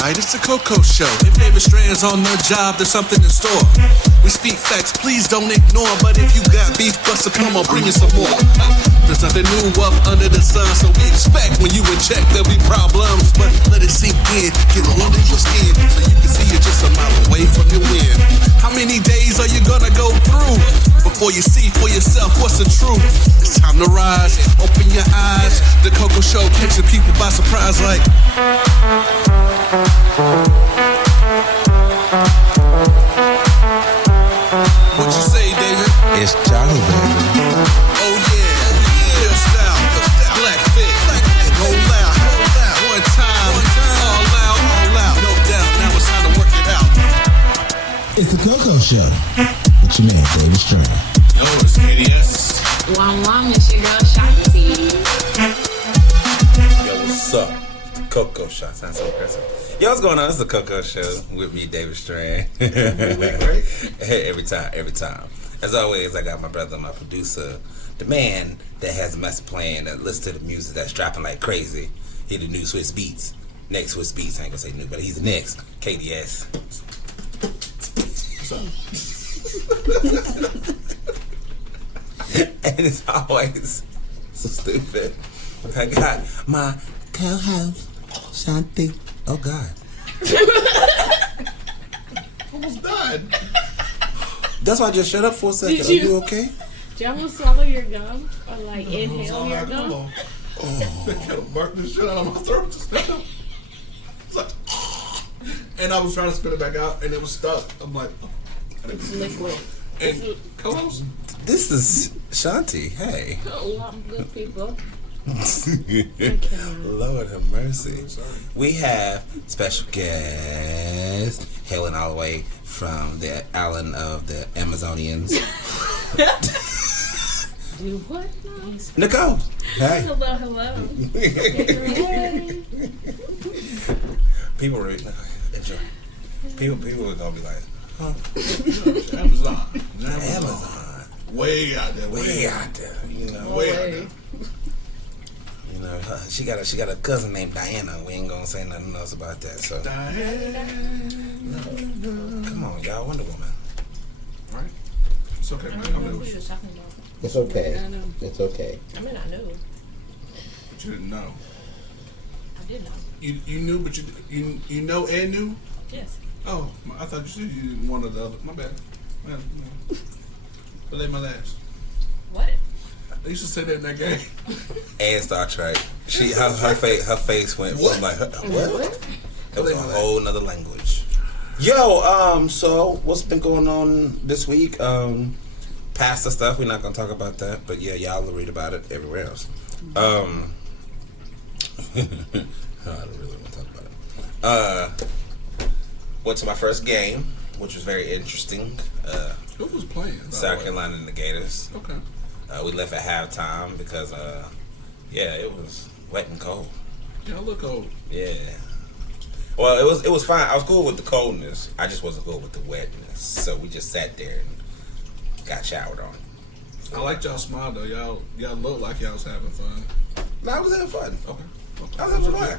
right, it's the Coco Show. If David Strand's on the job, there's something in store. We speak facts, please don't ignore. But if you got beef, Buster, come on, bring me some more. There's nothing new up under the sun, so we expect when you in check there'll be problems. But let it sink in, get under your skin, so you can see it just a mile away from your win. How many days are you gonna go through before you see for yourself what's the truth? It's time to rise, open your eyes. The Coco Show catching people by surprise like. What you say, David? It's Jolly, baby. Oh yeah, real style, black fit, go loud, one time, all out, no doubt. Now it's time to work it out. It's the Coco Show. With your man, David Strand. Yo, it's KDS. It's your girl Shanti. Yo, what's up? The Coco Show. Sounds so aggressive. Yo, what's going on? It's the Coco Show with me, David Strand. Every time. As always, I got my brother, my producer, the man that has a master plan that listens to the music that's dropping like crazy. He the new Swiss Beats. Next Swiss Beats. I ain't gonna say new, but he's the next. KDS. What's up? And it's always so stupid. I got my co-host, Shanti. Oh, God. Almost died. That's why I just shut up for a second. Did Are you- you okay? Do you almost swallow your gum? Or like inhale your gum? Oh, they kind of burnt this shit out of my throat just now. It's like, and I was trying to spit it back out, and it was stuck. I'm like, It's liquid. and co-host. This is Shanti. Hey. A lot of good people. Lord have mercy. We have special guest hailing all the way from the island of the Amazonians. Do what? Nicole. Hey. Hello. Hey. People really enjoy. People are gonna be like, huh? Amazon. Amazon. Way out there. Way out there. You know. Way out there. You know, she got a cousin named Diana. We ain't gonna say nothing else about that. So come on, y'all, Wonder Woman. Right? It's okay, man. I I knew know it. what you were talking about. It's okay. I know. It's okay. I mean, I knew. But you didn't know. I did know. You knew, but you know and knew? Yes. Oh, I thought you said you didn't one or the other. My bad. Man, no. But they my last. What? They used to say that in that game. And Star Trek. Her face went What? from like what? That was a What? whole nother language. Yo, so what's been going on this week? Pasta stuff. We're not gonna talk about that, but yeah, y'all will read about it everywhere else. I don't really want to talk about it. Went to my first game, which was very interesting. Who was playing? South Carolina and the Gators. Okay. We left at halftime because, it was wet and cold. Yeah, I look old. Yeah. Well, it was fine. I was cool with the coldness. I just wasn't cool with the wetness. So we just sat there and got showered on. I liked y'all smile though. Y'all looked like y'all was having fun. No, I was having fun. Okay. I was having fun.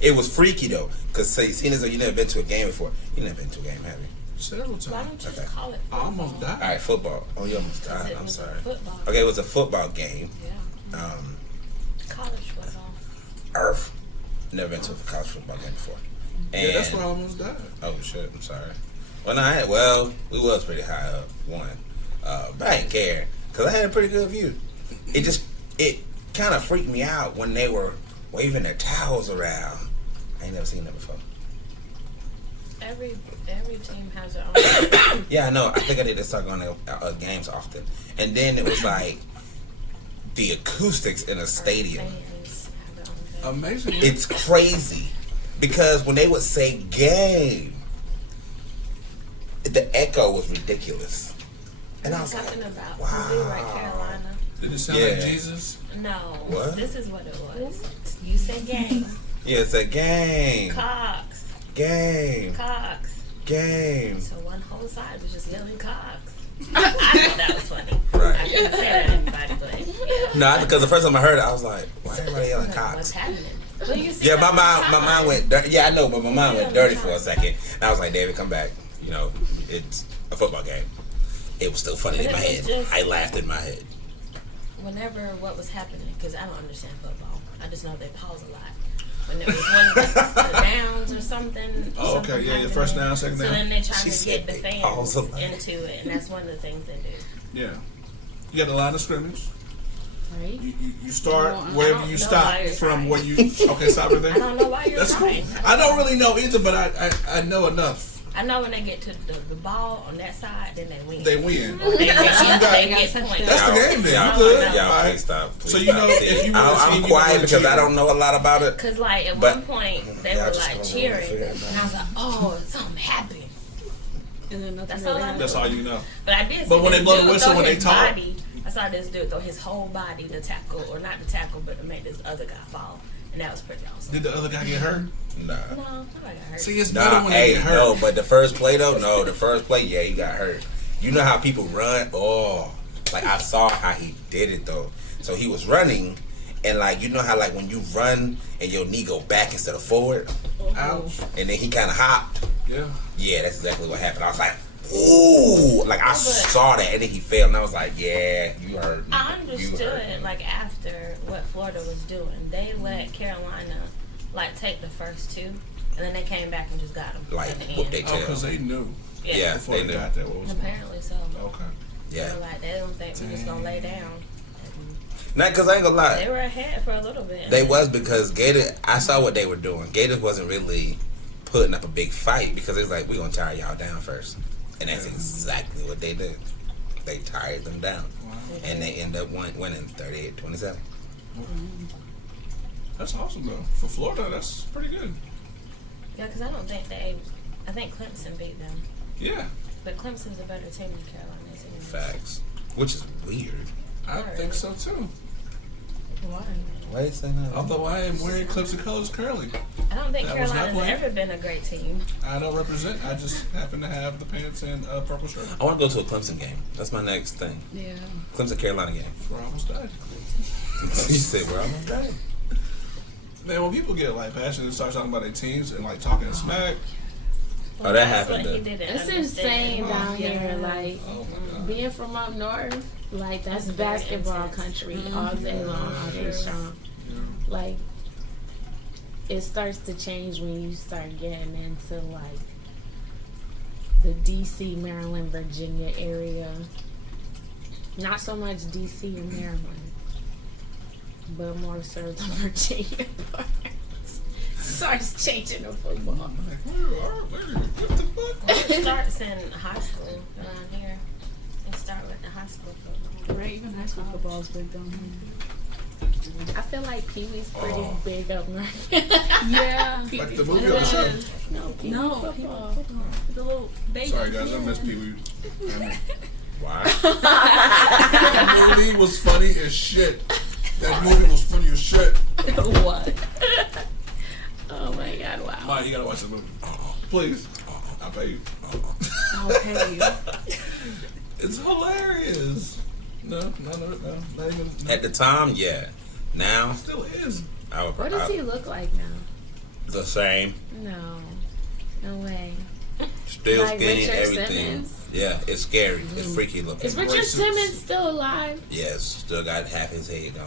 It was freaky though, because seeing as though you never been to a game before, you never been to a game, have you? Several Why times. don't you Okay. just call it I football? almost died. All right, football. Oh, you almost died. It I'm was sorry. Football. Okay, it was a football game. Yeah. College football. Earth. Never been to a college football game before. And Yeah, that's why I almost died. oh shit, I'm sorry. Well, we was pretty high up, one. But I didn't care, because I had a pretty good view. It kind of freaked me out when they were waving their towels around. I ain't never seen that before. Every team has their own. Yeah, I know. I think I need to start going to games often. And then it was like the acoustics in a stadium. Fans have their own thing. Amazing. It's crazy. Because when they would say game, the echo was ridiculous. And I was Something like, about wow. because we were at Carolina. Did it sound Yeah. like Jesus? No, What? this is what it was. You said game. Yeah, it's a game. Cox. Game. Cox. Game. So one whole side was just yelling Cox. I thought that was funny. Right. I couldn't say that to anybody, but yeah. No, because the first time I heard it, I was like, why everybody yelling What's Cox? happening? When you see Yeah, that my mind went dirty. Yeah, I know, but my mind went dirty for a second. And I was like, David, come back. You know, it's a football game. It was still funny in my head. I laughed in my head. Whenever what was happening, because I don't understand football. I just know they pause a lot. When there was one the downs or something. Oh, okay, yeah, your first down, second down. So then they're trying She to said get the they pause a fans lot. into it, and that's one of the things they do. Yeah. You got the line of scrimmage. Right? You start I wherever don't you know stop why you're from trying. where you. Okay, stop right there. I don't know why you're That's cool. trying. I don't really know either, but I know enough. I know when they get to the ball on that side, then they win. They win. They get That's points. the game then. Y'all, You good? y'all Alright. please stop. Please So you stop. know, if you wanna see, I'm you quiet wanna because cheer. I don't know a lot about it. Cause like at But- one point they Yeah, I were just like don't cheering, figure it out. and I was like, oh, something happened. And then That's all I know. That's all you know. But I did. But see when this they blow the dude whistle, throw when they his talk- body, I saw this dude throw his whole body to tackle, or not to tackle, but to make this other guy fall, and that was pretty awesome. Did the other guy get hurt? Nah. No, nobody got hurt. See, it's better Nah, when they hey, get hurt. no, but the first play though, no, the first play, yeah, he got hurt. You know how people run? Oh, like I saw how he did it though. So he was running, and like you know how like when you run and your knee go back instead of forward, Ouch. and then he kind of hopped. Yeah. Yeah, that's exactly what happened. I was like, ooh, like I saw that, and then he fell, and I was like, yeah, you hurt me. I You understood hurt me. like after what Florida was doing, they let Carolina like take the first two, and then they came back and just got them Like at the whoop they end. Oh, because tail. they knew Yeah, before they they knew. got there what was going Apparently so. on. Okay. Yeah, They were like, they don't think we're just gonna lay down. not because I ain't gonna lie. They were ahead for a little bit. They was because Gator. I saw what they were doing. Gators wasn't really putting up a big fight because it's like we're gonna tire y'all down first, and that's exactly what they did. They tired them down, and they end up winning 38-27. That's awesome though. For Florida, that's pretty good. Yeah, because I don't think I think Clemson beat them. Yeah. But Clemson's a better team than Carolina is. anyway. Facts, which is weird. I think so too. Why? Why you saying that? Although I am wearing Clemson colors currently. I don't think That was not Carolina's planned. ever been a great team. I don't represent. I just happen to have the pants and a purple shirt. I want to go to a Clemson game. That's my next thing. Yeah. Clemson Carolina game. That's where I almost died. You said, "Well, I'm gonna die." Man, when people get like passionate and start talking about their teams and like talking smack, Oh, that That's happened. what he though. didn't It's understand. insane down here. Like, oh my god. being from up north, like, that's It's very basketball intense. country all day long, all day strong. Like, it starts to change when you start getting into, like, the D.C., Maryland, Virginia area. Not so much D.C. and Maryland, but more so the Virginia part. Starts changing the football. Like, what the fuck? It starts in high school around here. They start with the high school football. Right, even high school football is big down here. I feel like Pee Wee's pretty big up north. Yeah. Like the movie or the show? No, Pee Wee No, football. The little baby. Sorry guys, I missed Pee Wee. Why? That movie was funny as shit. That movie was funny as shit. What? Oh my god, wow. Mike, you gotta watch the movie. Please. I'll pay you. Okay. It's hilarious. No, not even. At the time, yeah. Now, Still is. I would. What does he look like now? The same. No. No way. Still Like skinny, Richard everything. Simmons? Yeah, it's scary. It's freaky looking. Is Richard Simmons still alive? Yes, still got half his head gone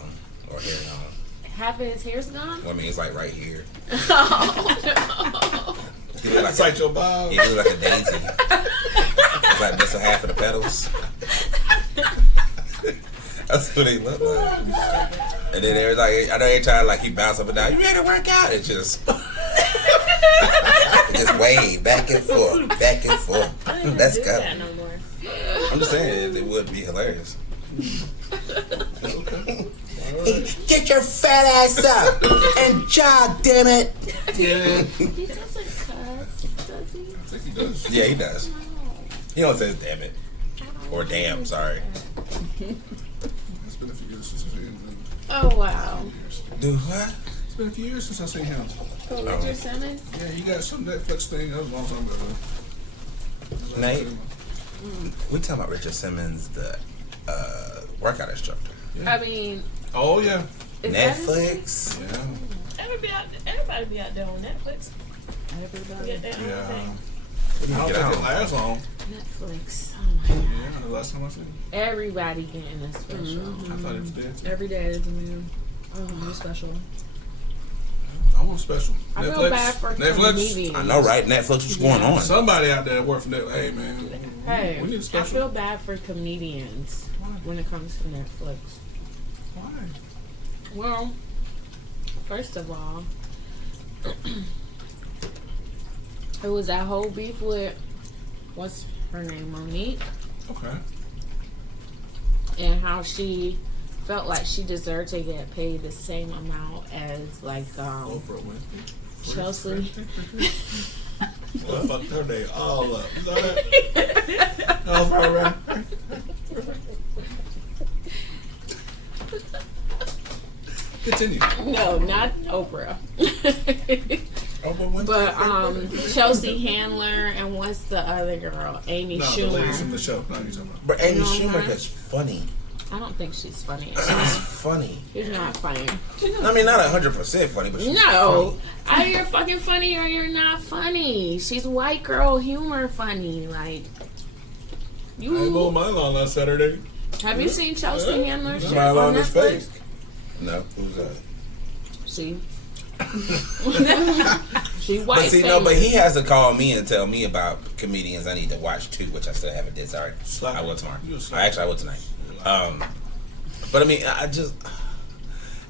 or hair gone. Half of his hair's gone? Well, I mean, it's like right here. Oh He look like It's like your Bob. he look like a daisy. It's like missing half of the petals. That's what he look like. And then there's like, I know every time like he bounce up and down. You ready to work out? It just, it just wave back and forth, back and forth. Let's Do go. that no more. I'm just saying it would be hilarious. Get your fat ass up and jog, damn it. Yeah. He doesn't cuss, does he? I think he does. Yeah, he does. He don't say damn it or damn. Sorry. It's been a few years since I've seen him. Oh wow. Do what? It's been a few years since I've seen him. Who, Richard Simmons? Yeah, he got some Netflix thing. That was a long time ago. Nate? We talking about Richard Simmons, the workout instructor. I mean, Oh yeah. is that his name? Netflix. Yeah. Everybody be out there on Netflix. Everybody. Get their own Yeah. thing. I don't think it lasts long. Netflix. Oh my god. Yeah, the last time I seen it. Everybody getting a special. I thought it was dead too. Every day is a new special. I want special. I Netflix. feel bad for Netflix. comedians. I know, right? Netflix, what's going on? Somebody out there work for Netflix. Hey man, Hey, we need a I special. feel bad for comedians when it comes to Netflix. Why? Well, first of all, it was that whole beef with what's her name, Monique, Okay. and how she felt like she deserved to get paid the same amount as like Oprah Winfrey. Chelsea. Well, I fucked her day all up. You know that? That was her, right? Continue. No, not Oprah. Oprah Winfrey. But Chelsea Handler and what's the other girl? Amy No, the ladies from Schumer. the show. No, you talking about. But Amy No, Schumer not- is funny. I don't think she's funny. She's funny. She's not funny. I mean, not 100% funny, but she's No. Either you're fucking funny or you're not funny. She's white girl humor funny. Like, I ain't mowing you. my lawn last Saturday. Have you seen Chelsea Handler shit Somebody on on his Netflix? face. No, who's that? See? She white But see, famous. no, but he has to call me and tell me about comedians I need to watch too, which I still haven't did. Sorry, Slap I it. will tomorrow. You a slap. I will tonight. But I mean,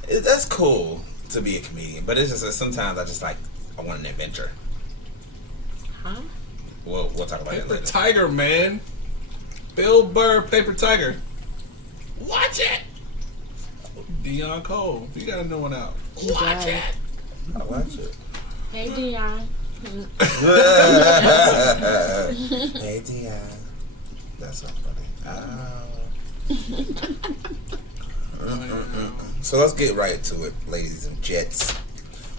that's cool to be a comedian, but it's just that sometimes I want an adventure. Huh? We'll talk about it Paper later. Tiger, man. Bill Burr, Paper Tiger. Watch it. Dion Cole. You got a new one out. Watch it. I watch it. Hey, Dion. Hey, Dion. That's so funny. So let's get right to it, ladies and gents.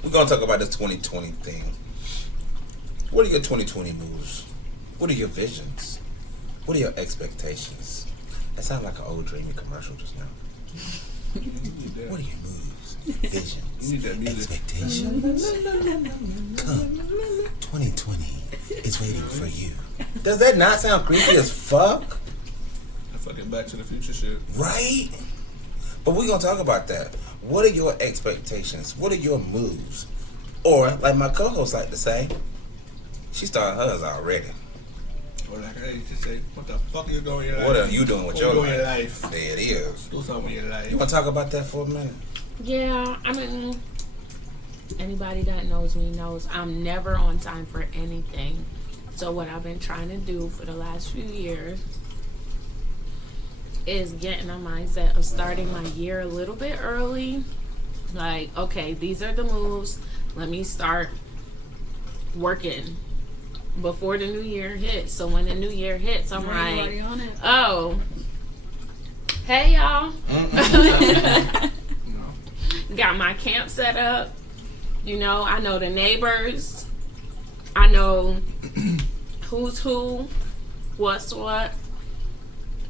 We're going to talk about this 2020 thing. What are your 2020 moves? What are your visions? What are your expectations? That sounds like an old dreamy commercial just now. What are your moves? Visions? You need that music. Expectations? Come. 2020 is waiting for you. Does that not sound creepy as fuck? That fucking Back to the Future shit. Right? But we're going to talk about that. What are your expectations? What are your moves? Or, like my co-host like to say, she started hers already. Or like, hey, just say, what the fuck are you doing in your life? What are you doing with What your you doing in your life? life? There it is. Do something with your life. You want to talk about that for a minute? Yeah, I mean, anybody that knows me knows I'm never on time for anything. So what I've been trying to do for the last few years is get in a mindset of starting my year a little bit early. Like, okay, these are the moves. Let me start working before the new year hits. So when the new year hits, I'm You're already like, on it. oh, hey y'all. Got my camp set up. You know, I know the neighbors. I know who's who, what's what.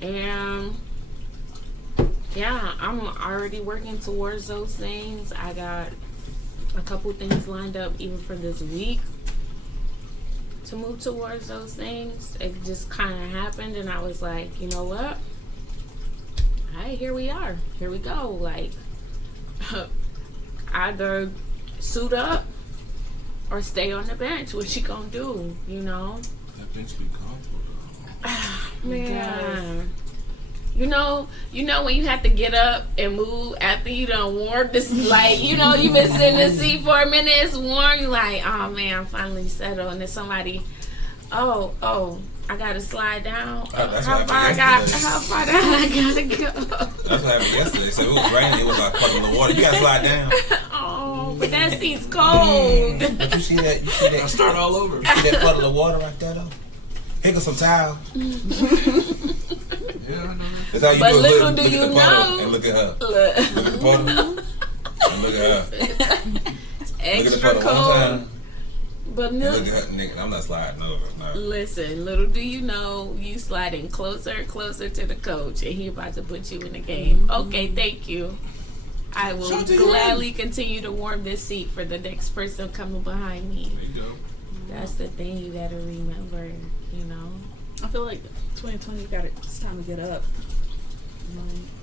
And yeah, I'm already working towards those things. I got a couple things lined up even for this week to move towards those things. It just kind of happened, and I was like, you know what? Hey, here we are. Here we go. Like, either suit up or stay on the bench. What you gonna do? You know? That bench be comfortable though. Man. You know when you have to get up and move after you done warmed this, like, you know, you've been sitting in the seat for a minute, it's warm, you like, oh man, I'm finally settled, and then somebody, oh, I gotta slide down. That's How what far happened down I gotta go? That's what happened yesterday. So it was raining. It was like puddle of water. You got to slide down. Oh, but that seat's cold. But you see that? I start all over. You see that puddle of water right there, though? Pick up some towel. Yeah, I know that. That's how you But do it. little Look do at you the puddle know. and look at her. Look, Look at the puddle. And look at her. it's Look at the extra puddle one cold. time. But And no, look at her, nigga. I'm not sliding over. No. listen, little do you know, you sliding closer and closer to the coach, and he about to put you in the game. Okay, thank you. I will Shout to gladly continue to warm this seat for the next person coming behind me. There you go. That's the thing you gotta remember, you know. I feel like 2020 it's time to get up.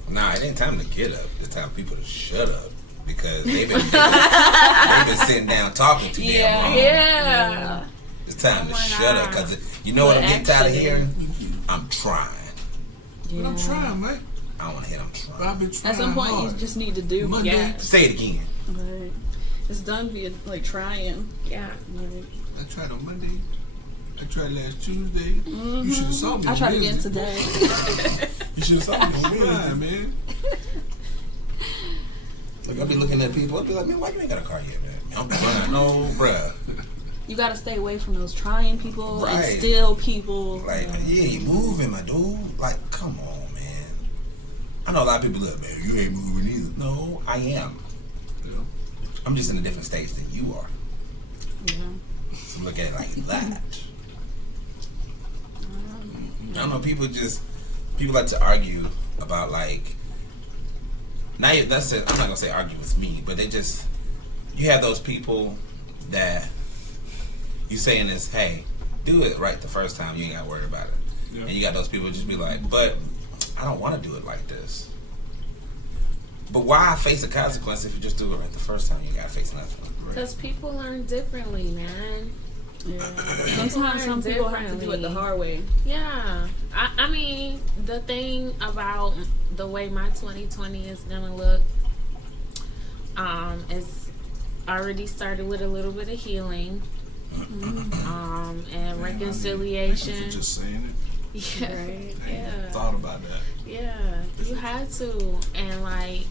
Nah, it ain't time to get up. It's time for people to shut up because they've been sitting down talking too damn long. Yeah. It's time to my shut up God. because you know what I'm getting tired of Actually- hearing? I'm trying. But I'm trying, man. I don't want to hear I'm But trying. I've been trying At some point, hard. you just need to do. Monday. Yeah. Say it again. Right. It's done via like trying. Yeah. I tried on Monday. I tried last Tuesday. You should have saw me. I on tried again Wednesday. today. You should have saw me on I'm Wednesday. trying, man. Like, I'll be looking at people, I'll be like, man, why you ain't got a car yet, man? I'm trying. No, bruh. You gotta stay away from those trying people and Right. still people. Like, yeah, you moving, my dude. Like, come on, man. I know a lot of people look, man, you ain't moving either. No, I am. Yeah. I'm just in a different stage than you are. Yeah. So look at it like that. I don't know, people like to argue about like, now that's it, I'm not gonna say argue with me, but you have those people that you saying is, hey, do it right the first time, you ain't gotta worry about it. Yeah. And you got those people just be like, but I don't want to do it like this. But why face the consequence if you just do it right the first time? You gotta face nothing. Because people learn differently, man. Yeah. Sometimes some people have to do it the hard way. Yeah. I mean, the thing about the way my 2020 is gonna look, it's already started with a little bit of healing, and reconciliation. Thank you for just saying it. Yeah. Right. I ain't Yeah. thought about that. Yeah, you had to. And like,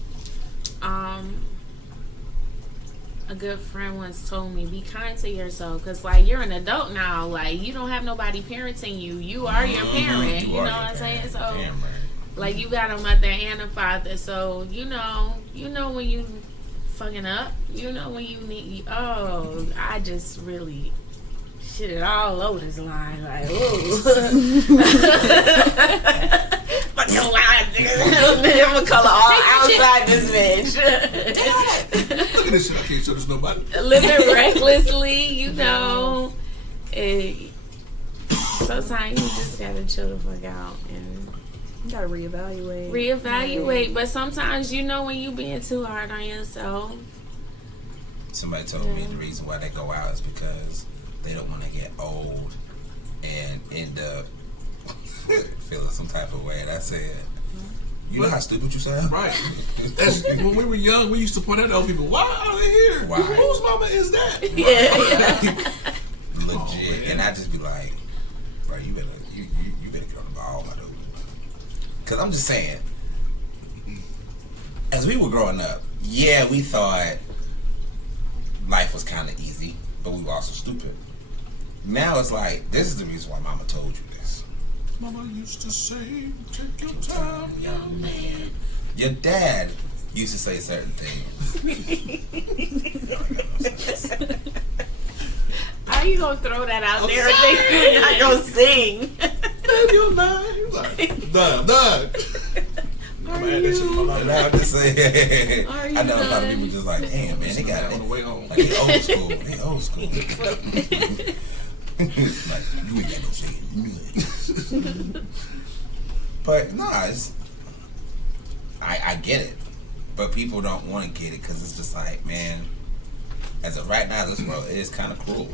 a good friend once told me, be kind to yourself, because like you're an adult now, like you don't have nobody parenting you. You are your parent. You know what I'm saying? So like you got a mother and a father, so you know when you fucking up. You know when you need. Oh, I just really shit it all over this line, like ooh. Fuck your line, nigga. I'm gonna color all outside this bitch. Look at this shit. I can't show this nobody. Living recklessly, you know. Sometimes you just gotta chill the fuck out and You gotta reevaluate. reevaluate. But sometimes you know when you being too hard on yourself. Somebody told me the reason why they go out is because they don't want to get old and end up feeling some type of way. And I said, you know how stupid you sound? Right. That's, when we were young, we used to point out to those people, why are they here? Why? Whose mama is that? Legit. Oh, and I just be like, bro, you better get on the ball, my dude. Because I'm just saying, as we were growing up, yeah, we thought life was kind of easy, but we were also stupid. Now it's like, this is the reason why mama told you this. Mama used to say, take your time, young man. Your dad used to say certain things. How you gonna throw that out there and think you're not gonna sing? You're lying. Done. I'm gonna add that shit to my life. And I'm just saying, Are I you know a lot of done? people just like, damn, man, they got on the way home. like they old school. They old school. Like, you ain't got no shit. But nah, I get it, but people don't want to get it because it's just like, man, as of right now, this world is kind of cruel.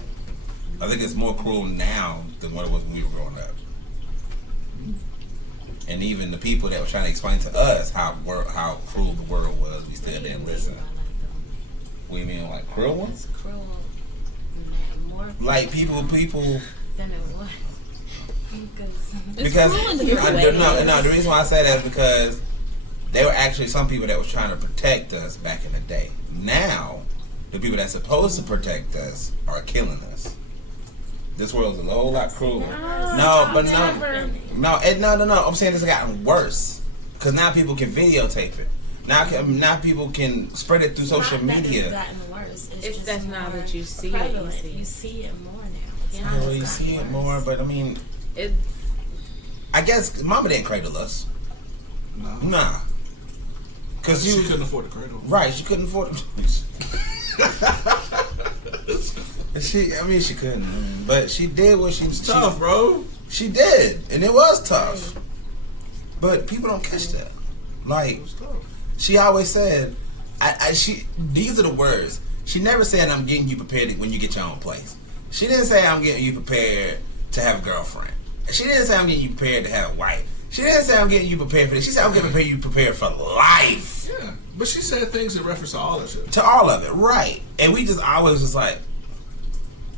I think it's more cruel now than what it was when we were growing up. And even the people that were trying to explain to us how cruel the world was, we still didn't listen. What do you mean, like cruel ones? It's cruel. More Like people. than it was. Because cruel in different ways. no, the reason why I say that is because there were actually some people that were trying to protect us back in the day. Now, the people that's supposed to protect us are killing us. This world is a whole lot crueler. No. I'm saying this has gotten worse because now people can videotape it. Now people can spread it through social media. It's gotten worse. It's If just that's not more what you see, prevalent. you You see. see it more now. It's Yeah. not Well, as you gotten see it worse. more, but I mean, It, I guess Mama didn't cradle us. No. Nah. Because she couldn't afford the cradle. Right, she couldn't afford it. She couldn't. But she did what she was tough, bro. She did, and it was tough. But people don't catch that. Like, she always said, these are the words. She never said, I'm getting you prepared when you get your own place. She didn't say, I'm getting you prepared to have a girlfriend. She didn't say, I'm getting you prepared to have a wife. She didn't say, I'm getting you prepared for this. She said, I'm getting you prepared for life. Yeah, but she said things in reference to all that shit. To all of it, right. And we just always just like,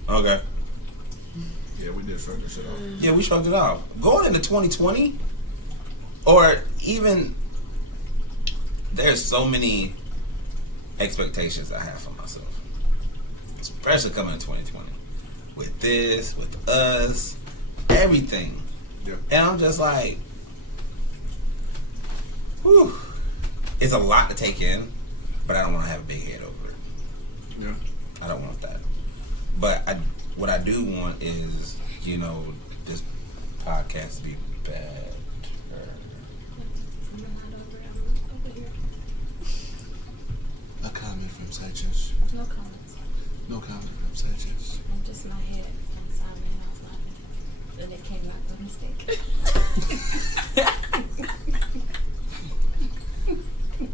okay. Yeah, we did shrug that shit off. Yeah, we shrugged it off. Going into 2020, or even, there's so many expectations I have for myself. Especially coming in 2020. With this, with us, everything. Yep. And I'm just like, whew. It's a lot to take in, but I don't want to have a big head over it. Yeah. I don't want that. But what I do want is, this podcast to be better. A comment from Sanchez. No comments. No comment from Sanchez. Just my head from Simon and I was laughing. And it came out by mistake.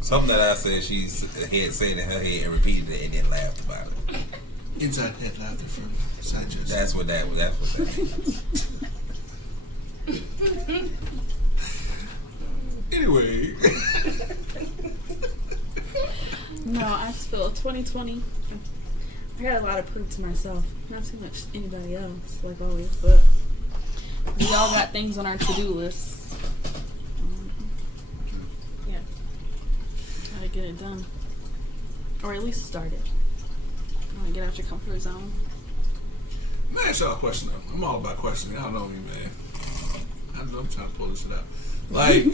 Something that I said, she had said in her head and repeated it and then laughed about it. Inside head laughter from Sanchez. That's what that means. Anyway. No, I just feel 2020. I got a lot of proof to myself. Not too much anybody else, like always, but we all got things on our to-do list. Yeah. Gotta get it done. Or at least start it. I want to get out your comfort zone. Man, ask y'all a question though. I'm all about questioning. Y'all know me, man. I know I'm trying to pull this shit out. Like,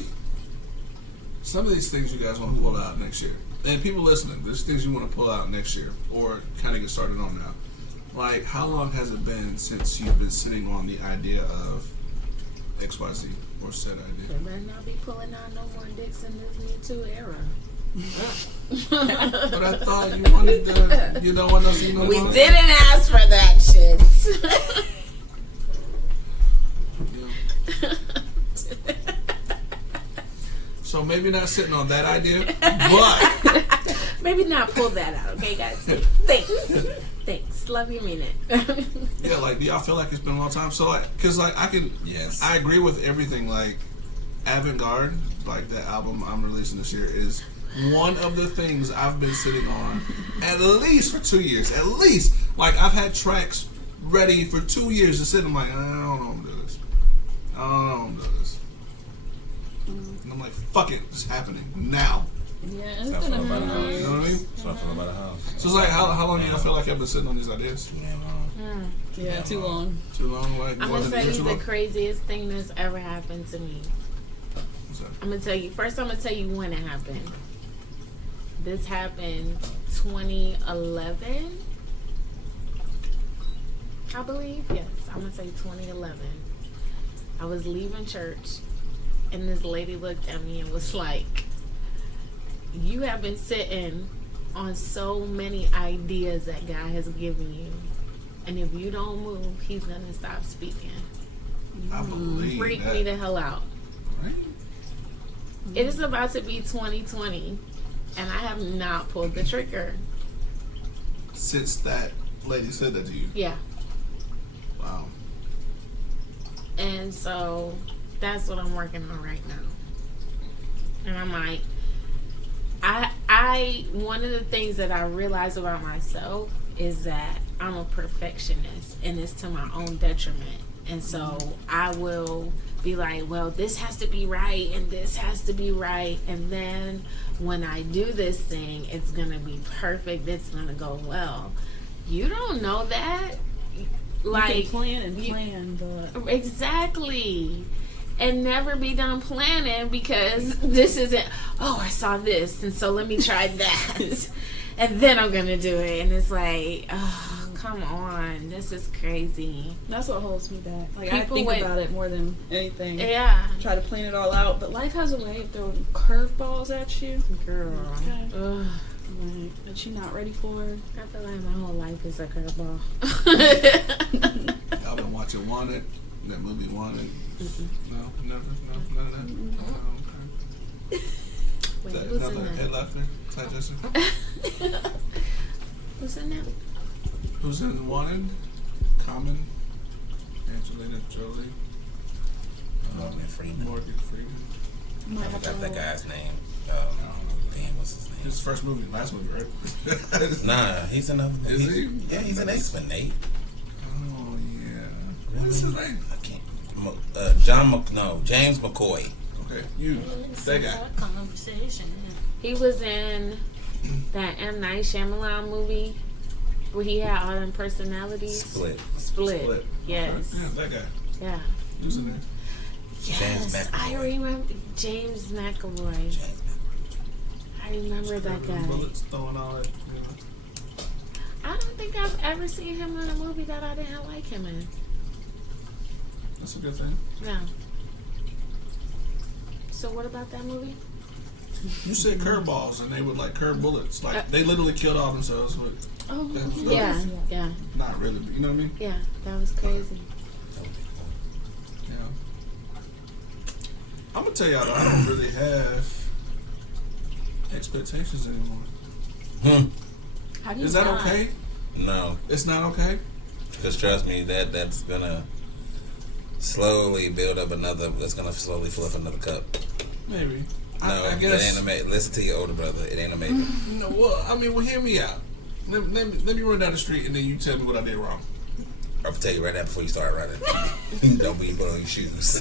some of these things you guys want to pull out next year. And people listening, there's things you want to pull out next year or kind of get started on now. Like, how long has it been since you've been sitting on the idea of XYZ or said idea? They better not be pulling out no more dicks in this Me Too era. But I thought you wanted to, you don't want to see no We more. didn't ask for that shit. Yeah. So maybe not sitting on that idea, but Maybe not pull that out, okay, guys? Thanks. Thanks. Love you, mean it. yeah, like, do y'all feel like it's been a long time? So, like, because, like, Yes. I agree with everything. Like, Avant-Garde, like, the album I'm releasing this year, is one of the things I've been sitting on at least for 2 years. At least. Like, I've had tracks ready for 2 years to sit. I'm like, I don't know how to do this. I don't know how to do this. And I'm like, fuck it, it's happening now. Yeah, it's That's been a what I'm few about to You years. know what I mean? So I feel about a house. So it's like, how long do y'all feel like I've been sitting on these ideas? Yeah, too long. Too long? Like, I'm more going to than a tell year you too the long? craziest thing that's ever happened to me. What's that? I'm going to tell you. First, I'm going to tell you when it happened. This happened 2011, I believe. Yes, I'm going to say 2011. I was leaving church, and this lady looked at me and was like, you have been sitting on so many ideas that God has given you. And if you don't move, he's going to stop speaking. I believe Freak that. me the hell out. Right? It is about to be 2020, and I have not pulled the trigger. Since that lady said that to you. Yeah. Wow. And so that's what I'm working on right now. And I'm like, I one of the things that I realize about myself is that I'm a perfectionist, and it's to my own detriment. And so I will be like, well, this has to be right and this has to be right. And then when I do this thing, it's going to be perfect. It's going to go well. You don't know that. Like, You can plan and plan, but exactly. And never be done planning because this isn't, oh, I saw this, and so let me try that. And then I'm going to do it. And it's like, oh, come on, this is crazy. That's what holds me back. Like, People I think wait- about it more than anything. Yeah. Try to plan it all out, but life has a way of throwing curveballs at you. Girl. Okay. Ugh. Like, that you're not ready for. I feel like my whole life is a curveball. Y'all been watching Wanted? That movie Wanted? No, never. No, none of that. Okay. Wait, That who's in another that? head laughter suggestion. Who's in that? Who's in Wanted? Common, Angelina Jolie, Morgan Freeman. Morgan Freeman. I forgot that guy's name. Damn, what's his name? His first movie, last movie, right? Nah, he's another. Is he? Yeah, he's an X-Men, Nate. Oh yeah. What's his name? I can't. James McCoy. Okay, you. That guy. Conversation. He was in that M. Night Shyamalan movie where he had all them personalities. Split. Split. Yes. Yeah, that guy. Yeah. Who's in there? Yes, James I McAvoy. remember James McAvoy. I remember that guy. Bullets throwing all that. You know. I don't think I've ever seen him in a movie that I didn't like him in. That's a good thing. No. So what about that movie? You said curveballs, and they would like curve bullets. Like they literally killed all themselves with. Oh, That was Yeah, yeah, Not really, but you know what I mean? yeah. That was crazy. Yeah. I'm gonna tell y'all though, I don't really have expectations anymore. how do you Is that not? okay? No, It's not okay. because trust me, that's gonna slowly build up another. That's gonna slowly fill up another cup. Maybe. No, I it guess. ain't a maybe. Listen to your older brother. It ain't a maybe. No, well, I mean, well, hear me out. Let me run down the street and then you tell me what I did wrong. I'll tell you right now before you start running. Don't be put on your shoes.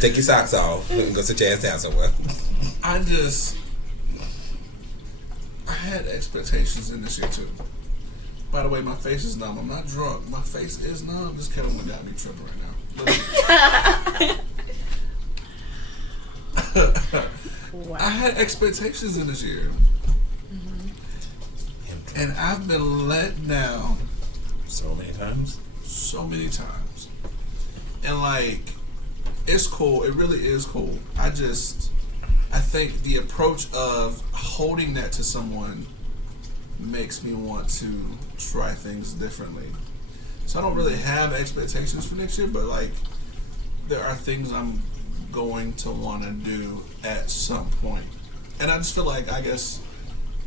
Take your socks off and go sit your ass down somewhere. I had expectations in this year too. By the way, my face is numb. I'm not drunk. My face is numb. This kettle went down me tripping right now. Wow. I had expectations in this year. And I've been let down So many times. so many times. And like, it's cool. It really is cool. I think the approach of holding that to someone makes me want to try things differently. So I don't really have expectations for next year, but like, there are things I'm going to want to do at some point. And I just feel like, I guess,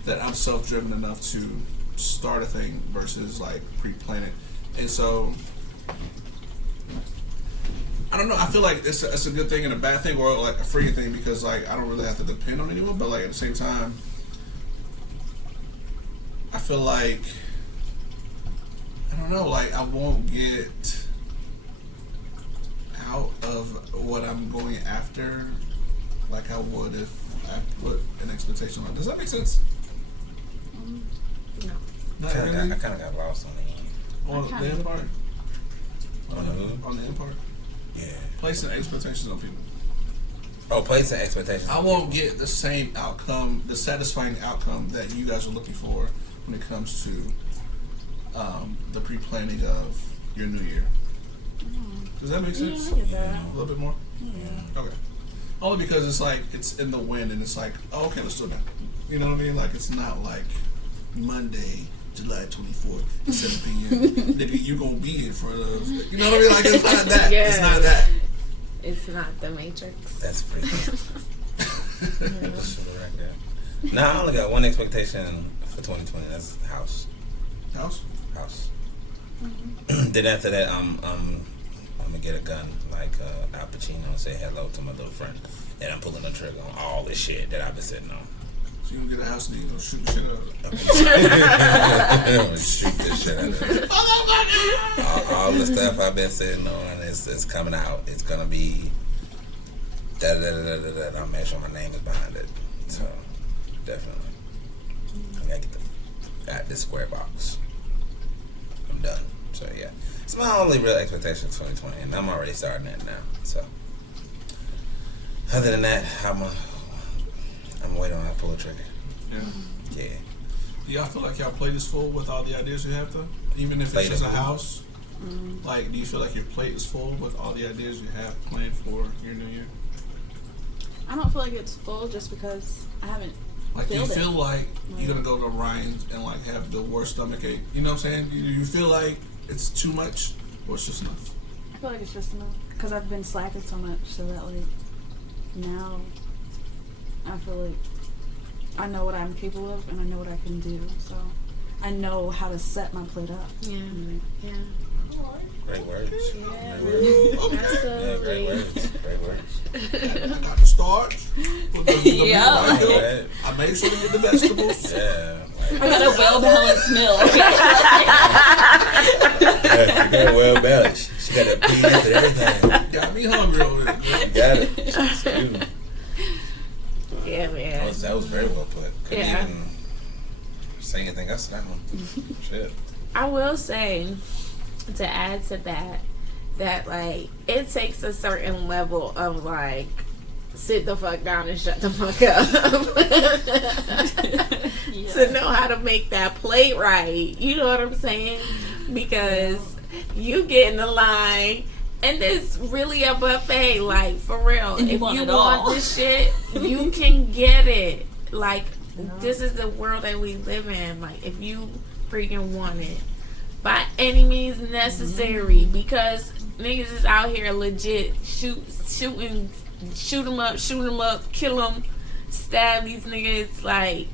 that I'm self-driven enough to start a thing versus like pre-plan it. And so I don't know, I feel like it's a good thing and a bad thing, or like a freeing thing, because like I don't really have to depend on anyone, but like at the same time I feel like, I don't know, like I won't get out of what I'm going after like I would if I put an expectation on. Does that make sense? No. Not I really. kind of got lost on the end. On the end part? On the who? On the end part? Yeah. Placing expectations on people. Oh, placing expectations. I won't get the same outcome, the satisfying outcome that you guys are looking for when it comes to the pre-planning of your new year. Does that make sense? I get that. A little bit more? Yeah. Okay. Only because it's like, it's in the wind and it's like, oh, okay, let's do it now. You know what I mean? Like, it's not like Monday, July 24th, 7 p.m. Nigga, you gonna be here for those. You know what I mean? Like, it's not that. Yeah. It's not that. It's not the Matrix. That's freaky. Just for the record. Now I only got one expectation for 2020. That's house. House? House. Then after that, I'm gonna get a gun like Al Pacino and say hello to my little friend, and I'm pulling the trigger on all this shit that I've been sitting on. So you gonna get a house and you gonna shoot the shit out of it. I'm gonna shoot this shit out of it. All the stuff I've been sitting on is coming out. It's gonna be da da da da da da. I'll make sure my name is behind it. So definitely, I gotta got this square box. I'm done. So yeah, it's my only real expectation for 2020, and I'm already starting it now. So other than that, I'm waiting on that pull the trigger. Yeah. Yeah. y'all feel like y'all plate is full with all the ideas you have, though? Even if it's just a house? Like, do you feel like your plate is full with all the ideas you have planned for your new year? I don't feel like it's full just because I haven't Like, do you filled feel it. like you're going to go to Ryan's and, like, have the worst stomach ache? You know what I'm saying? Do you feel like it's too much or it's just enough? I feel like it's just enough because I've been slacking so much, so that like now I feel like I know what I'm capable of and I know what I can do. So I know how to set my plate up. Yeah. Yeah. Great words. Yeah. Great words. Yeah, Absolutely. great words. Great words. I got the starch. Put the Yeah. meat right here. I made sure to get the vegetables. Yeah. I got a well balanced meal. Yeah, well balanced. She got that peas and everything. Got me hungry over there. You got it. Excuse me. Yeah, man. That was very well put. Couldn't Yeah. even say anything else to that one. Shit. I will say, to add to that like it takes a certain level of like sit the fuck down and shut the fuck up to know how to make that plate right. You know what I'm saying? Because you get in the line and it's really a buffet, like for real. And you if want you it want all. this shit, you can get it. Like this is the world that we live in. Like if you freaking want it, by any means necessary, because niggas is out here legit shoot them up, kill them, stab these niggas, like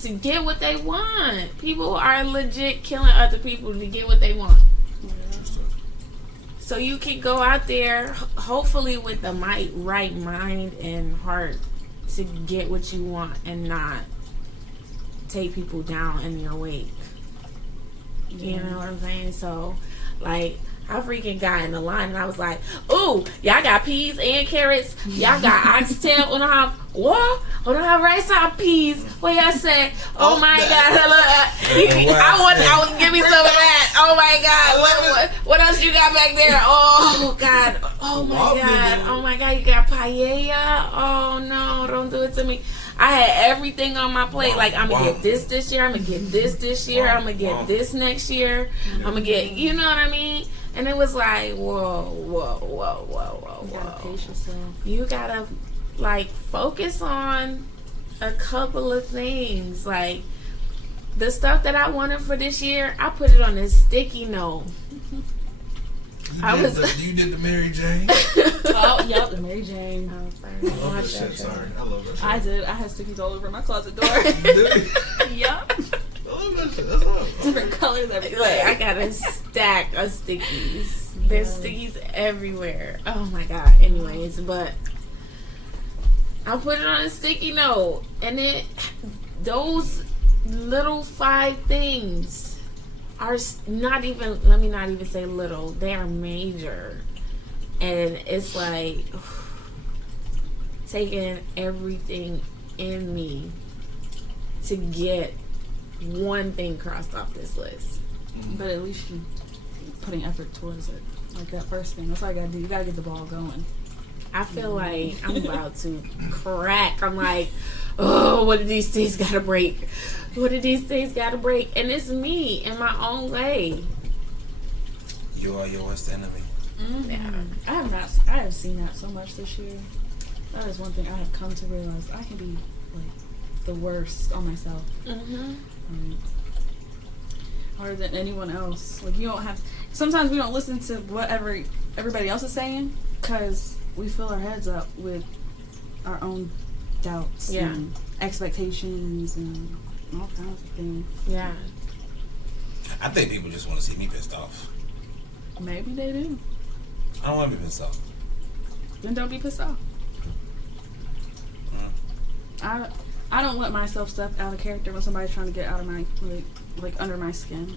to get what they want. People are legit killing other people to get what they want. So you can go out there, hopefully with the right mind and heart to get what you want and not take people down in your wake. You know what I'm saying? So, like, I freaking got in the line and I was like, ooh, y'all got peas and carrots. Y'all got oxtail. On have what? On have rice and peas. What y'all say? Oh my God. I want give me some of that. Oh my God. What else you got back there? Oh God. Oh my God. Oh my God. You got paella? Oh no, don't do it to me. I had everything on my plate. Like, I'm going to get this year. I'm going to get this year. I'm going to get this next year. I'm going to get, you know what I mean? And it was like, whoa. You gotta pace yourself. You got to, like, focus on a couple of things. Like, the stuff that I wanted for this year, I put it on a sticky note. You did the Mary Jane? Oh, yep, the Mary Jane. Oh, sorry. I love that shit. Sorry. I love that shit. I did. I had stickies all over my closet door. You did? Yep. I love that shit. That's all. Different colors, everything. Like, I got a stack of stickies. There's stickies everywhere. Oh my God. Anyways, but I put it on a sticky note, and those little 5 things are not even, let me not even say little, they are major. And it's like taking everything in me to get one thing crossed off this list. But at least you're putting effort towards it. Like that first thing. That's all you gotta do. You gotta get the ball going. I feel like I'm about to crack. I'm like, oh, what do these things gotta break? What do these things gotta break? And it's me in my own way. You are your worst enemy. Mm-hmm. Yeah. I have seen that so much this year. That is one thing I have come to realize. I can be like the worst on myself. Mm-hmm. Harder than anyone else. Like, you don't have. Sometimes we don't listen to whatever everybody else is saying because we fill our heads up with our own doubts and expectations and all kinds of things. Yeah. I think people just want to see me pissed off. Maybe they do. I don't want to be pissed off. Then don't be pissed off. I don't let myself step out of character when somebody's trying to get out of my like under my skin.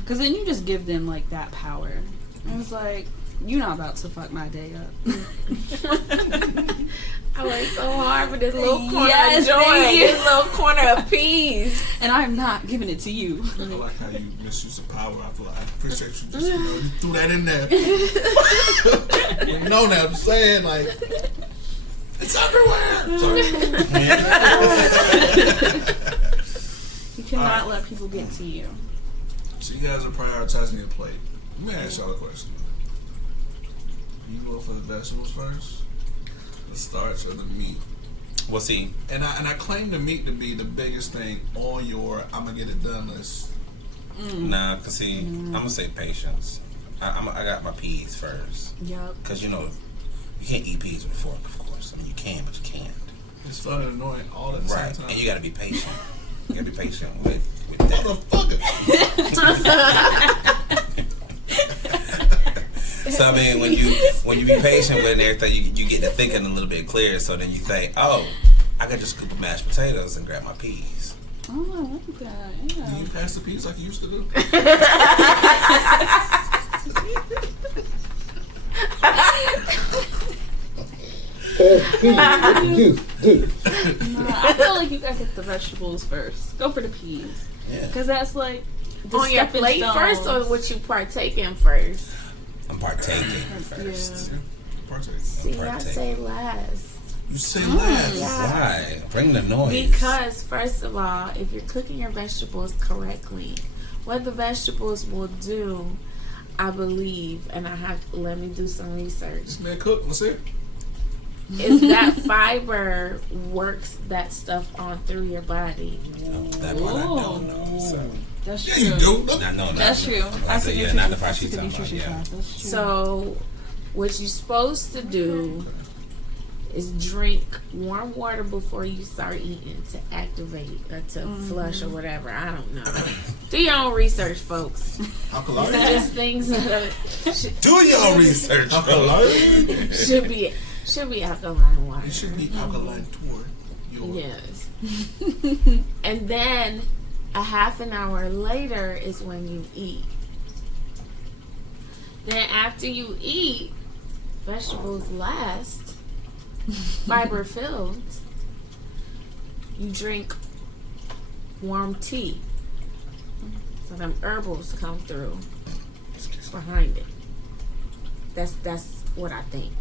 Because then you just give them like that power. And it's like, you're not about to fuck my day up. I worked so hard for this little corner Yes, of joy, thank you. this little corner of peace. And I'm not giving it to you. I like how you misuse of power. I feel like I appreciate you just, you threw that in there. You know that I'm saying, like, it's underwear. Sorry. You not right. let people get to you. So you guys are prioritizing your plate. Let me ask y'all a question. You go for the vegetables first, the starch, or the meat? Well, see, And I claim the meat to be the biggest thing on your I'm gonna get it done list. nah, cause see, I'm gonna say patience. I got my peas first, Yup. cause you know you can't eat peas with a fork, of course. I mean, you can, but you can't. It's fun and annoying all at the Right, same time. and you gotta be patient. You gotta be patient with that. Motherfucker. So I mean, when you be patient with it and everything, you get to thinking a little bit clearer. So then you think, oh, I could just scoop of mashed potatoes and grab my peas. Oh, I like that. Do Yeah. you pass the peas like you used to do? I feel like you gotta get the vegetables first. Go for the peas. Yeah, Because that's like the On your stepping plate stones. first, or what you partake in first? I'm partaking first. Partake. See, I partake. say last. You say last. Yeah. Why? Bring the noise. Because, first of all, if you're cooking your vegetables correctly, what the vegetables will do, I believe, and let me do some research, This man cook. Let's hear. is that fiber works that stuff on through your body. That part I don't know. So. That's Yeah, true. you do. I know That's true. I said, yeah, not the part she's talking about. Yeah. That's true. So, what you're supposed to do is drink warm water before you start eating to activate or to flush or whatever. I don't know. Do your own research, folks. Alkaline. These are just things that Do your own research. Alkaline. should be alkaline water. It should be alkaline toward your. Yes. And then a half an hour later is when you eat. Then after you eat, vegetables last, fiber filled. You drink warm tea. So them herbals come through behind it. That's what I think.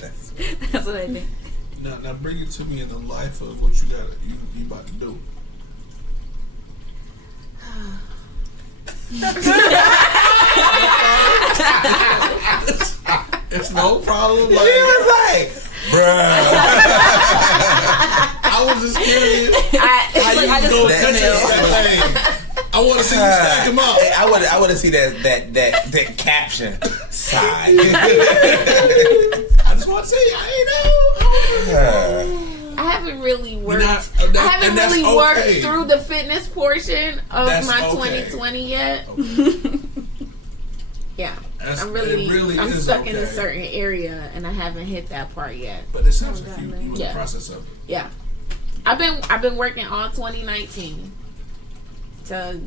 That's That's what I think. Now bring it to me in the life of what you about to do. It's no problem. Like, he was like, bruh. I was just curious how you I just go looked touch at that thing. I want to see you stack them up. I want to see that caption side. I just want to see. I I haven't really worked. not- I and haven't that's really okay. worked through the fitness portion of That's my okay. 2020 yet. Yeah, That's- I'm it really I'm is stuck in a okay. certain area and I haven't hit that part yet. But it sounds like you in the Yeah. process of it. Yeah, I've been working all 2019 to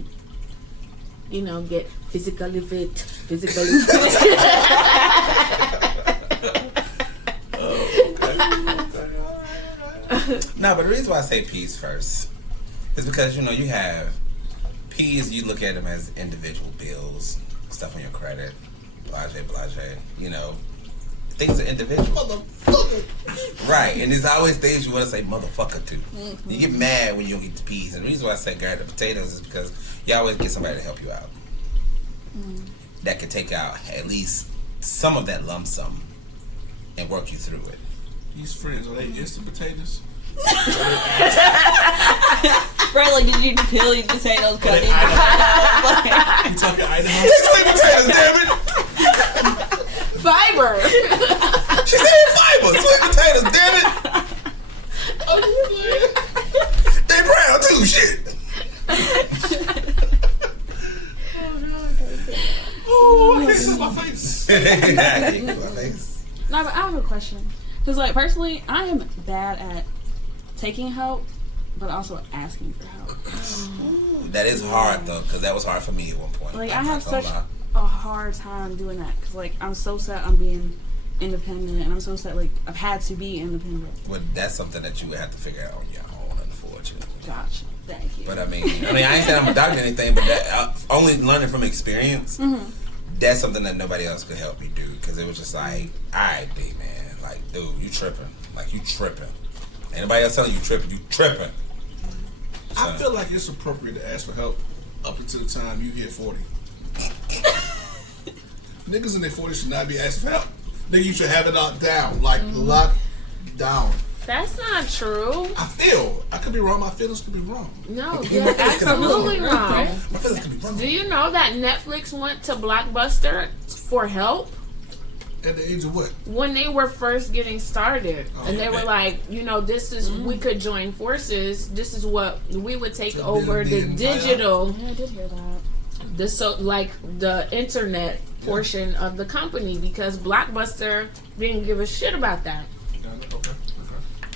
get physically fit, No, but the reason why I say peas first is because you have peas. You look at them as individual bills, stuff on your credit, blase. Things are individual. Right, and there's always things you want to say motherfucker to. You get mad when you don't eat the peas, and the reason why I say grab the potatoes is because you always get somebody to help you out. That can take out at least some of that lump sum and work you through it. These friends, are they instant potatoes? Bro, like, did you peel these potatoes? Cut these You talking Idaho? Sweet potatoes, damn it! fiber. She said fiber, sweet potatoes, damn it! They brown too, shit. Oh, this is my face. No, but I have a question. Because, like, personally, I am bad at taking help, but also asking for help. That is hard though, because that was hard for me at one point. Like, I I'm have not gonna such lie. a hard time doing that. Because, like, I'm so set on being independent, and I'm so set, like, I've had to be independent. Well, that's something that you would have to figure out on your own, unfortunately. Gotcha. Thank you. But I mean, I ain't saying I'm a doctor or anything, but that only learning from experience. That's something that nobody else could help me do, because it was just like, all right, D man, like, dude, you tripping, like you tripping. Ain't nobody else telling you tripping, you tripping. I feel like it's appropriate to ask for help up until the time you hit 40. Niggas in their 40s should not be asking for help. Nigga, you should have it locked down. Like, locked down. That's not true. I could be wrong. My feelings could be wrong. No, you're absolutely wrong. My feelings could be wrong. Do you know that Netflix went to Blockbuster for help? At the age of what? When they were first getting started. And they were like, you know, this is, we could join forces. This is what we would take over the digital. Yeah, I did hear that. The internet portion of the company, because Blockbuster didn't give a shit about that. Okay.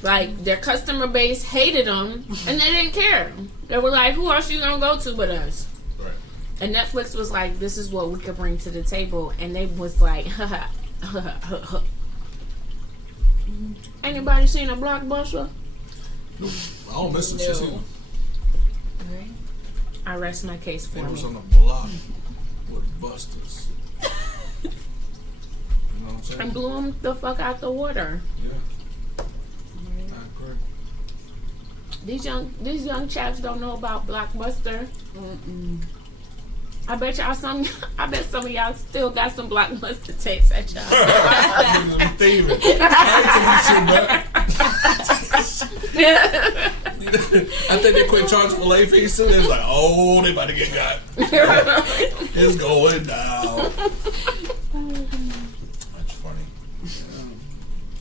Like, their customer base hated them, and they didn't care. They were like, who else you gonna go to but us? Right. And Netflix was like, this is what we could bring to the table. And they was like, anybody seen a Blockbuster? Nope. I don't miss it. She's either. Right. I rest my case for It was me. on the block with Busters. You know what I'm saying? And blew them the fuck out the water. Yeah. I agree. These young chaps don't know about Blockbuster. I bet some of y'all still got some Blockbuster tapes at y'all. I'm thieving. I think they quit charging for late fees too. It's like, oh, they about to get got. It's going down. That's funny.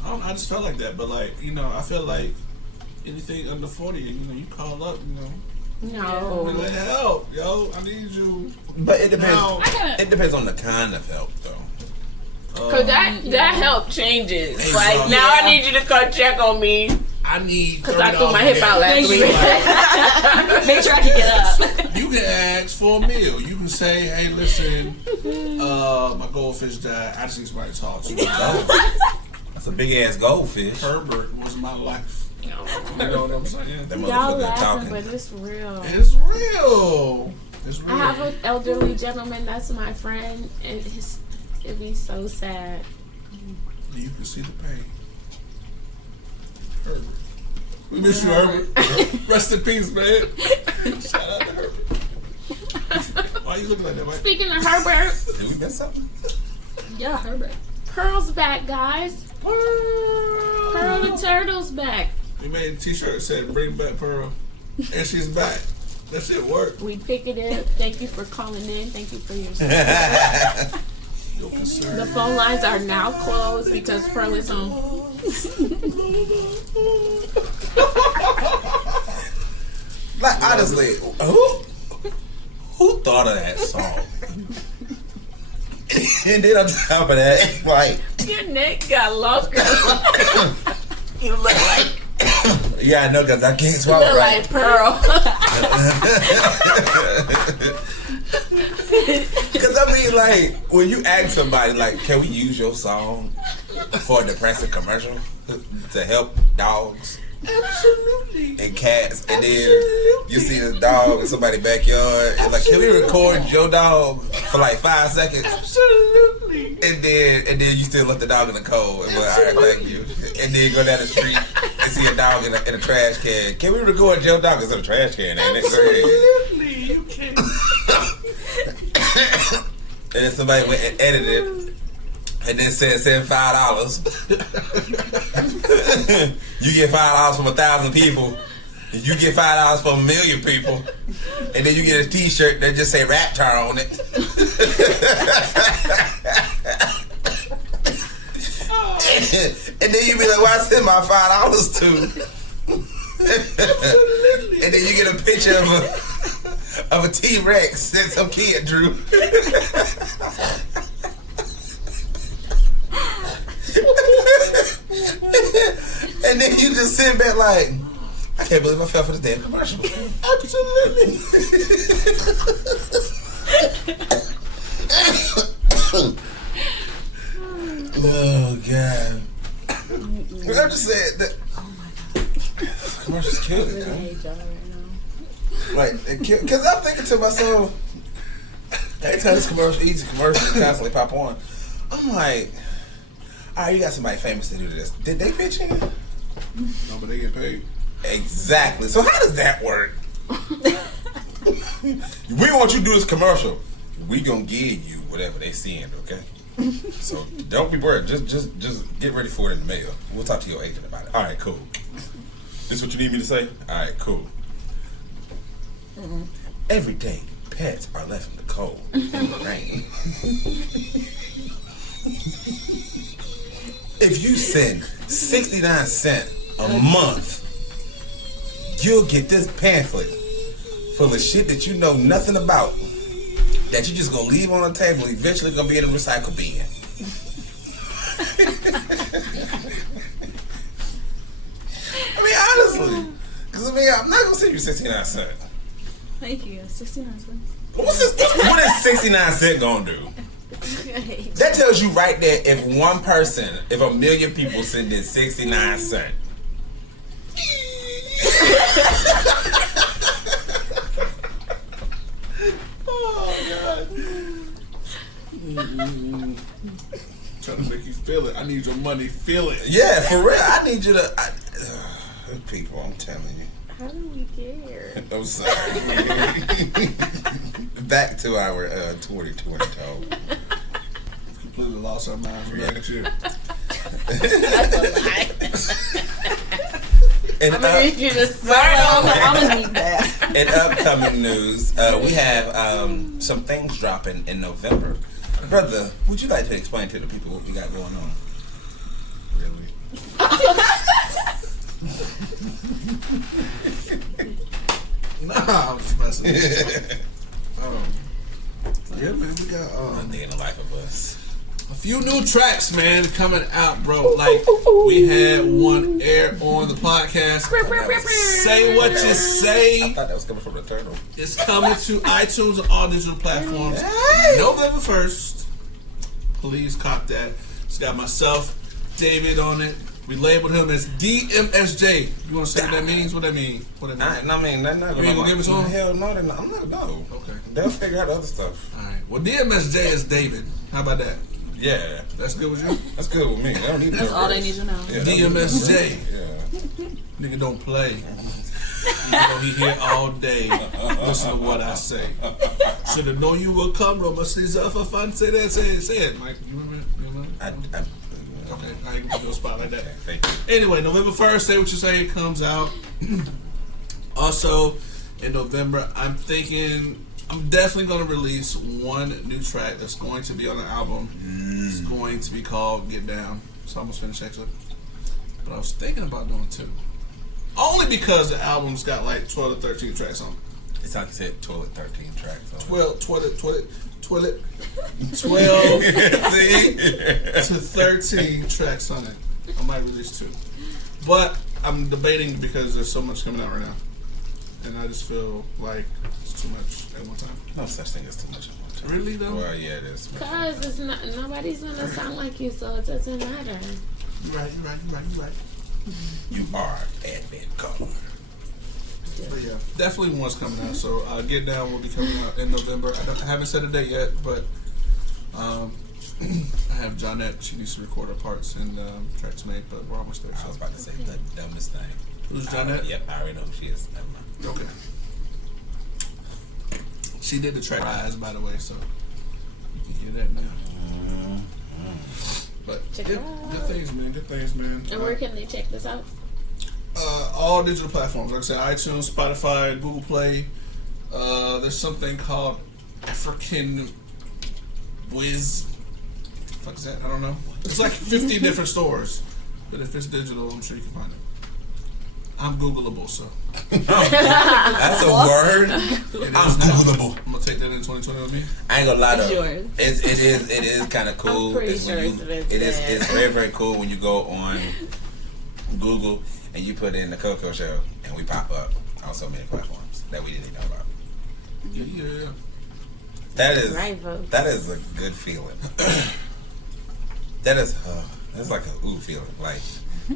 I just felt like that, but like, you know, I feel like anything under 40, you know, you call up, you know. No. Like, help, yo, I need you. But it depends. No. It depends on the kind of help, though. Cause that help changes. Hey, like, bro. now I need you to come check on me. I need Cause I threw my hip out last last week. Make sure I can get up. You can ask for a meal. You can say, hey, listen, my goldfish died. I just need somebody to talk to. That's a big ass goldfish. Herbert was my life. You know what I'm saying? That Y'all motherfucker laughing, talking. but it's real. It's real. It's real. I have an elderly gentleman that's my friend, and it'd be so sad. You can see the pain. Herbert. We miss you, Herbert. Rest in peace, man. Shout out to Herbert. Why are you looking like that, Mike? Speaking of Herbert, Did we miss something? Yeah, Herbert. Pearl's back, guys. Pearl the Turtle's back. We made a t-shirt that said, bring back Pearl. And she's back. That shit worked. We picketed. Thank you for calling in. Thank you for your support. Your concern. The phone lines are now closed because Pearl is home. Like, honestly, who thought of that song? And then on top of that, like, Your neck got longer. You look like yeah, I know, because I can't swallow right. like Pearl. Because I mean, like, when you ask somebody, like, can we use your song for a depressing commercial to help dogs Absolutely. and cats, and then you see the dog in somebody's backyard, and like, can we record your dog for like 5 seconds? Absolutely. And then you still left the dog in the cold, and well, all right, thank you. And then you go down the street and see a dog in a trash can. Can we record your dog? It's in a trash can, ain't it? Go ahead. Absolutely. You can. And then somebody went and edited it, and then said $5. You get $5 from 1,000 people. You get $5 from 1,000,000 people, and then you get a T-shirt that just say Raptor on it. And then you be like, "Why send my $5 to?" And then you get a picture of a T-Rex that some kid drew. And then you just sit back like, I can't believe I fell for this damn commercial. Absolutely. Oh God. I'm just saying that commercials kill it, man. Like, because I'm thinking to myself, every time this commercial, easy commercial constantly pop on, I'm like, all right, you got somebody famous to do this. Did they pitch in? No, but they get paid. Exactly. So how does that work? We want you to do this commercial. We gonna give you whatever they send, okay? So don't be worried. Just get ready for it in the mail. We'll talk to your agent about it. All right, cool. This what you need me to say? All right, cool. Every day, pets are left in the cold and the rain. If you send 69 cents a month, you'll get this pamphlet full of shit that you know nothing about, that you just gonna leave on the table, eventually gonna be in the recycle bin. I mean, honestly, because I mean, I'm not gonna send you 69 cents. Thank you. 69 cents. What is 69 cents gonna do? That tells you right there, if one person, if a million people send in 69 cents. Oh, God. Trying to make you feel it. I need your money. Feel it. Yeah, for real. I need you to. People, I'm telling you. How do we get here? I'm sorry. Back to our 2020 talk. Completely lost our minds for next year. That's a lie. And I'm gonna need you to start I'm over. gonna need that. in upcoming news, we have some things dropping in November. Brother, would you like to explain to the people what we got going on? Really? Nah, I'm just messing with you. Yeah, man, we got One day in the life of us. a few new tracks, man, coming out, bro. Like, we had one air on the podcast. Say what you I say. thought that was coming from the turtle. It's coming to iTunes and all digital platforms November 1st. Please cop that. It's got myself, David on it. We labeled him as DMSJ. You want to say what that means? What that mean? What that mean? I mean, they're not You ain't gonna give us on? Hell no, they're not. I'm not. No. Okay. They'll figure out other stuff. All right. Well, DMSJ is David. How about that? Yeah, That's good with you? that's good with me. They don't need That's all they need to know. Yeah, DMSJ. Yeah. Nigga don't play. You know he here all day. Listen to what I say. Should have known you would come, bro. Must see up for fun. Say that. Say it, Mike. You remember? Okay, I ain't gonna do a spot like that. Thank you. Anyway, November 1st, Say What You Say, it comes out. Also, in November, I'm definitely going to release one new track that's going to be on the album. It's going to be called Get Down. It's almost finished, actually. But I was thinking about doing two. Only because the album's got like 12 to 13 tracks on it. It's like you said, 12, 13 tracks. 12 See? to 13 tracks on it. I might release two. But I'm debating because there's so much coming out right now. And I just feel like it's too much at one time. No such thing as too much at one time. Really, though? Well, yeah, it is. Cause it's not, nobody's gonna sound like you, so it doesn't matter. You're right. You are admin card. But yeah, definitely one's coming out. So Get Down will be coming out in November. I haven't set a date yet, but I have Johnette. She needs to record her parts and tracks made, but we're almost there. I was about to say the dumbest thing. Who's Johnette? Yep, I already know who she is. Never mind. Okay. She did the track Eyes, by the way, so you can hear that now. But Check good, it out. good things, man. And where can they check this out? All digital platforms, like I said, iTunes, Spotify, Google Play. There's something called African Wiz. What the fuck is that? I don't know. It's like 50 different stores. But if it's digital, I'm sure you can find it. I'm Googleable, so. That's a word. I'm Googleable. I'm gonna take that in 2020 with me. I ain't gonna lie It's though. yours. It is kind of cool. I'm pretty It's sure when it's been it is said. it's very, very cool when you go on Google and you put in the Coco Show and we pop up on so many platforms that we didn't know about. Yeah. Right, folks. That is a good feeling. That's like a ooh feeling. Like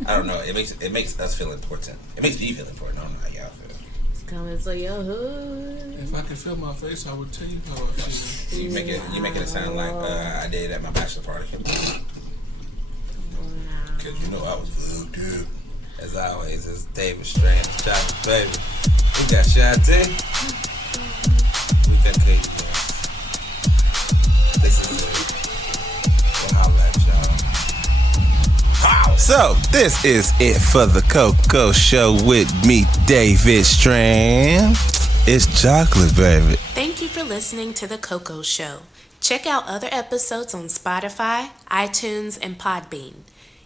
I don't know. It makes us feel important. It makes me feel important. I don't know how y'all feel. It's coming to your hood. If I could feel my face, I would tell you how I feel. You making it sound like I did at my bachelor party. Cause you know I was fucked up. As always, it's David Strand, Shout, baby. We got Shantae. We got KDS. This is it. We'll holla at y'all. So, this is it for the Coco Show with me, David Strand. It's chocolate, baby. Thank you for listening to The Coco Show. Check out other episodes on Spotify, iTunes, and Podbean.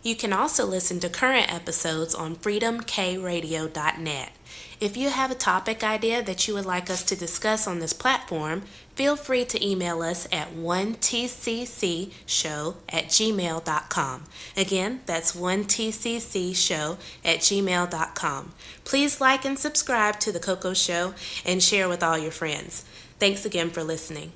You can also listen to current episodes on freedomkradio.net. If you have a topic idea that you would like us to discuss on this platform, feel free to email us at 1tccshow@gmail.com. Again, that's 1tccshow@gmail.com. Please like and subscribe to The Coco Show and share with all your friends. Thanks again for listening.